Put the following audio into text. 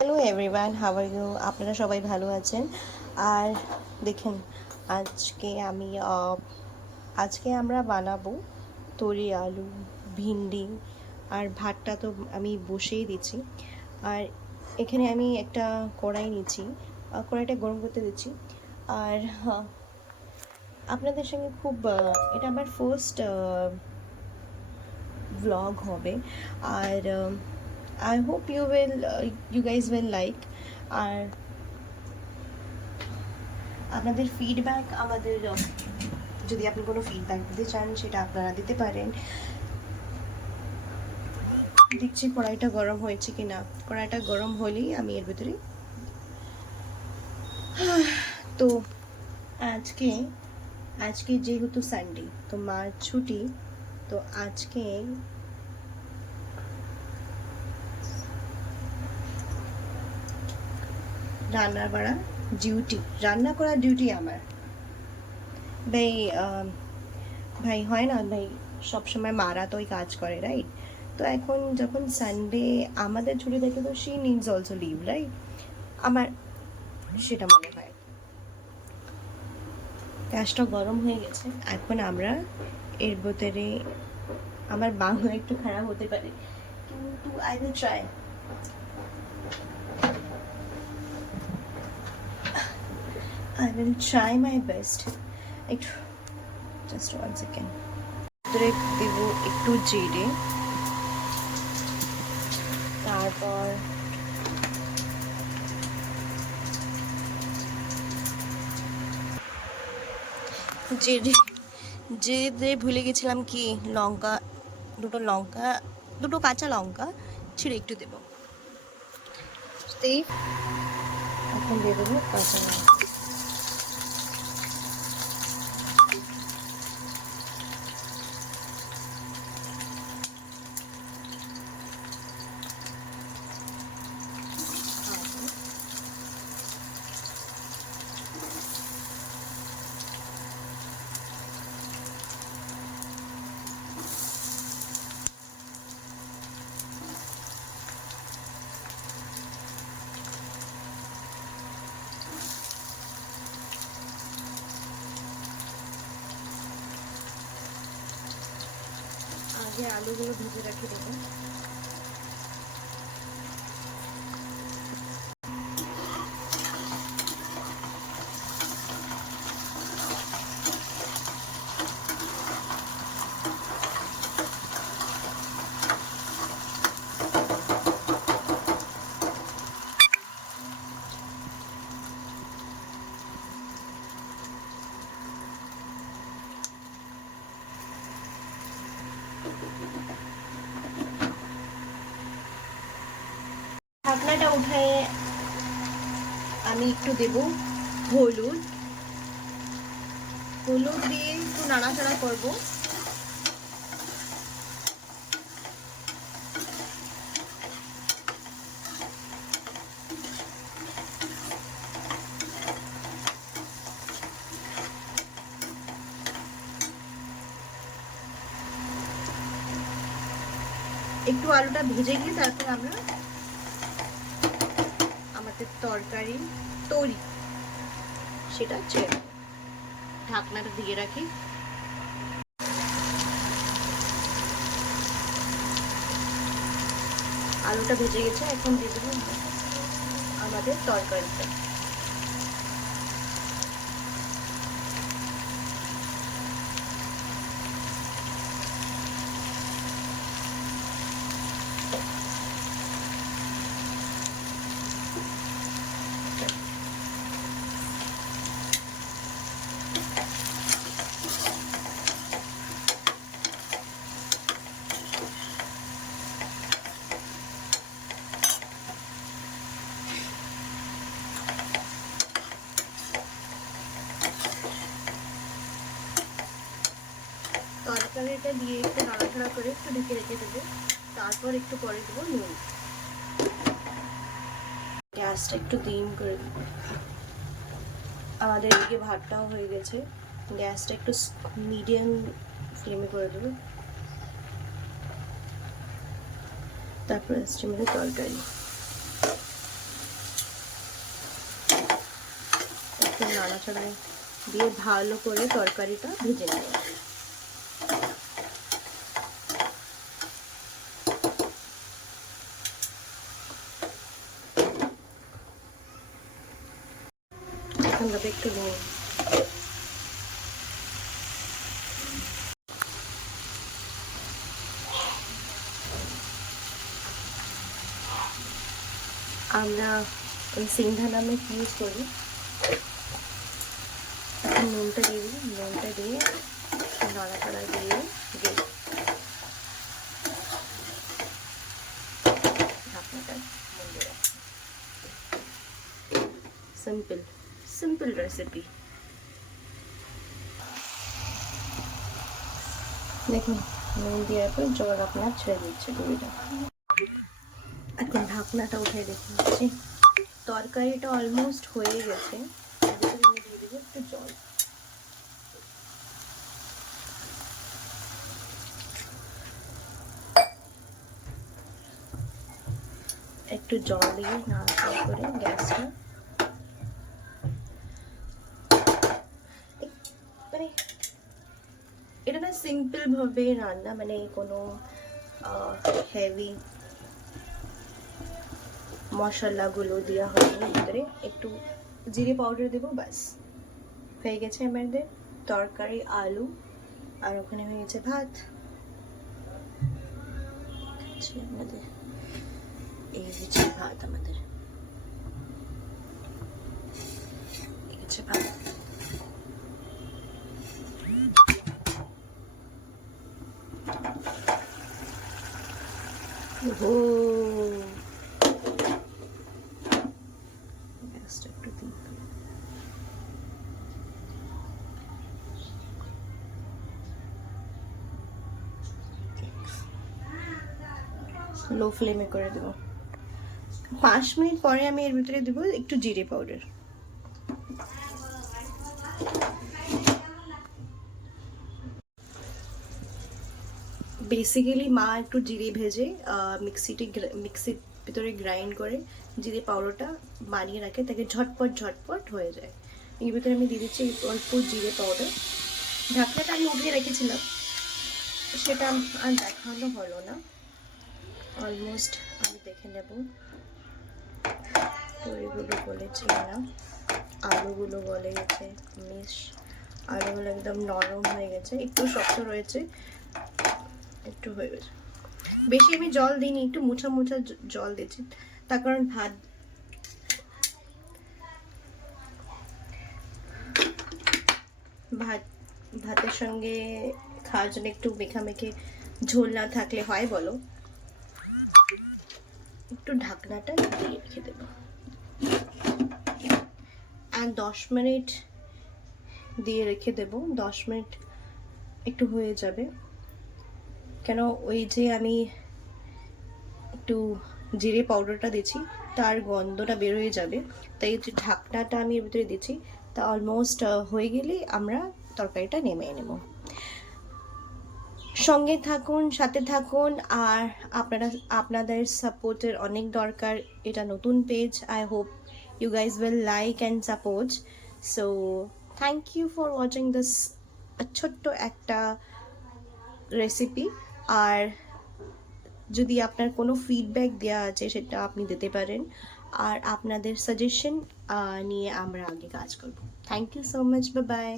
Hello everyone, how are you? আপনারা সবাই ভালো আছেন? আর দেখেন, আজকে আমি আজকে আমরা বানাবো তরি আলু, ভিন্ডি আর ভাতটা তো আমি বসিয়ে দিচ্ছি। আর এখানে আমি একটা কড়াই নিচ্ছি, কড়াইটা গরম করতে দিচ্ছি। আর আপনাদের সঙ্গে খুব এটা আমার ফার্স্ট vlog হবে। আর I hope you guys will like. আর আপনাদের ফিডব্যাক যদি আপনি কোনো ফিডব্যাক দিতে চান সেটা আপনারা দিতে পারেন। দেখছি কড়াইটা গরম হয়েছে কি না। কড়াইটা গরম হলেই আমি এর ভিতরে তো আজকে আজকে যেহেতু সানডে, তো মার ছুটি, তো আজকে রান্না করার ডিউটি আমার। ভাই ভাই হয় না ভাই, সবসময় মারা তো ওই কাজ করে, রাইট? তো এখন যখন সানডে আমাদের ছুটি থাকে, তো she needs also leave, right? আমার সেটা মনে হয়। গ্যাসটা গরম হয়ে গেছে, এখন আমরা এর ভিতরে, আমার বাংলা একটু খারাপ হতে পারে কিন্তু I will try my best. একটু জাস্ট 1 সেকেন্ড। ভিতরে দেব একটু জিরে, তারপর জিরে জিরে ভুলে গেছিলাম কি, দুটো কাঁচা লঙ্কা ছিঁড়ে একটু দেবো। এখন দিয়ে দেবো কাঁচা লঙ্কা। আগে আলুগুলো ভেজে রাখি দেবো। ঢাকনাটা উঠায় আমি একটু দেব হলুদ। হলুদ দিয়ে একটু নাড়াচাড়া করব। একটু আলুটা ভেজে গিয়ে তারপর আমরা আমাদের তরি সেটা ছেড়ে দেবো। ঢাকনাটা দিয়ে রাখি। আলুটা ভেজে গেছে, এখন দিয়ে দেবো আমাদের তরকারিটা। তরকারিটা দিয়ে একটু নাড়াচাড়া করে একটু ঢেকে রেখে দেবো। তারপর একটু পরে দেবো নুন। গ্যাসটা একটু ডিম করে দেবো। আমাদের এদিকে ভাতটাও হয়ে গেছে, গ্যাসটা একটু মিডিয়াম ফ্লেমে করে দেবো। তারপর আসছে আমাদের তরকারি। একটু নাড়াচাড়া দিয়ে ভালো করে তরকারিটা ভেজে নেব। এখন দেবে একটু নুন। আমরা সিংধা নামে ইউজ করি। নুনটা দিয়ে দিই, নুনটা দিয়ে নাড়াচাড়া দিয়ে ঢাকনাটা বন্ধ রাখি। Simple recipe. দেখুন নুন দেওয়ার পর জল আপনার ছেড়ে দিচ্ছে ডুবিটা। এখন ঢাকনাটা উঠে দেখছি তরকারিটা অলমোস্ট হয়ে গেছে। আমি দিয়ে দেবো একটু জল। একটু জল দিয়ে নাড়াচাড়া করে গ্যাসটা মানে এটা না সিম্পল ভাবে রান্না, মানে কোনো হেভি মশলাগুলো দেওয়া হয়নি ভিতরে। একটু জিরে পাউডার দেবো, ব্যাস হয়ে গেছে আমাদের তরকারি আলু। আর ওখানে হয়ে গেছে ভাত। আমাদের এই হচ্ছে ভাত, আমাদের এই হচ্ছে ভাত। ও গ্যাসটা একটু দিই। লো ফ্লেমে করে দেবো। 5 মিনিট পরে আমি এর ভিতরে দেবো একটু জিরে পাউডার। বেসিক্যালি মা একটু জিরে ভেজে মিক্সির ভিতরে গ্রাইন্ড করে জিরে পাউডারটা বানিয়ে রাখে, তাকে ঝটপট হয়ে যায়। এর ভিতরে আমি দিয়ে দিচ্ছি অল্প জিরে পাউডার। ঢাকনাটা আমি উঠিয়ে রেখেছিলাম, সেটা আর দেখানো হলো না। অলমোস্ট আমি দেখে নেব তরিগুলো গলেছে না, আলুগুলো গলে গেছে, আলুগুলো একদম নরম হয়ে গেছে, একটু শক্ত রয়েছে, একটু হয়ে গেছে। বেশি আমি জল দিইনি, একটু মুছা জল দিচ্ছি, তার কারণ ভাতের সঙ্গে খাওয়ার জন্য একটু মেখে ঝোল না থাকলে হয় বলো। একটু ঢাকনাটা দিয়ে রেখে দেবো আর 10 মিনিট দিয়ে রেখে দেবো। 10 মিনিট একটু হয়ে যাবে, কেন ওই যে আমি একটু জিরে পাউডারটা দিচ্ছি তার গন্ধটা বের হয়ে যাবে, তাই যে ঢাকনাটা আমি এর ভিতরে দিচ্ছি। তা অলমোস্ট হয়ে গেলে আমরা তরকারিটা নেমে নেব। সঙ্গে থাকুন, সাথে থাকুন, আর আপনাদের সাপোর্টের অনেক দরকার। এটা নতুন page, I hope you guys will like and support. So thank you for watching this ছোট্ট একটা রেসিপি। আর যদি আপনার কোনো ফিডব্যাক দেওয়া আছে সেটা আপনি দিতে পারেন, আর আপনাদের সাজেশন নিয়ে আমরা আগে কাজ করব। Thank you so much, bye by.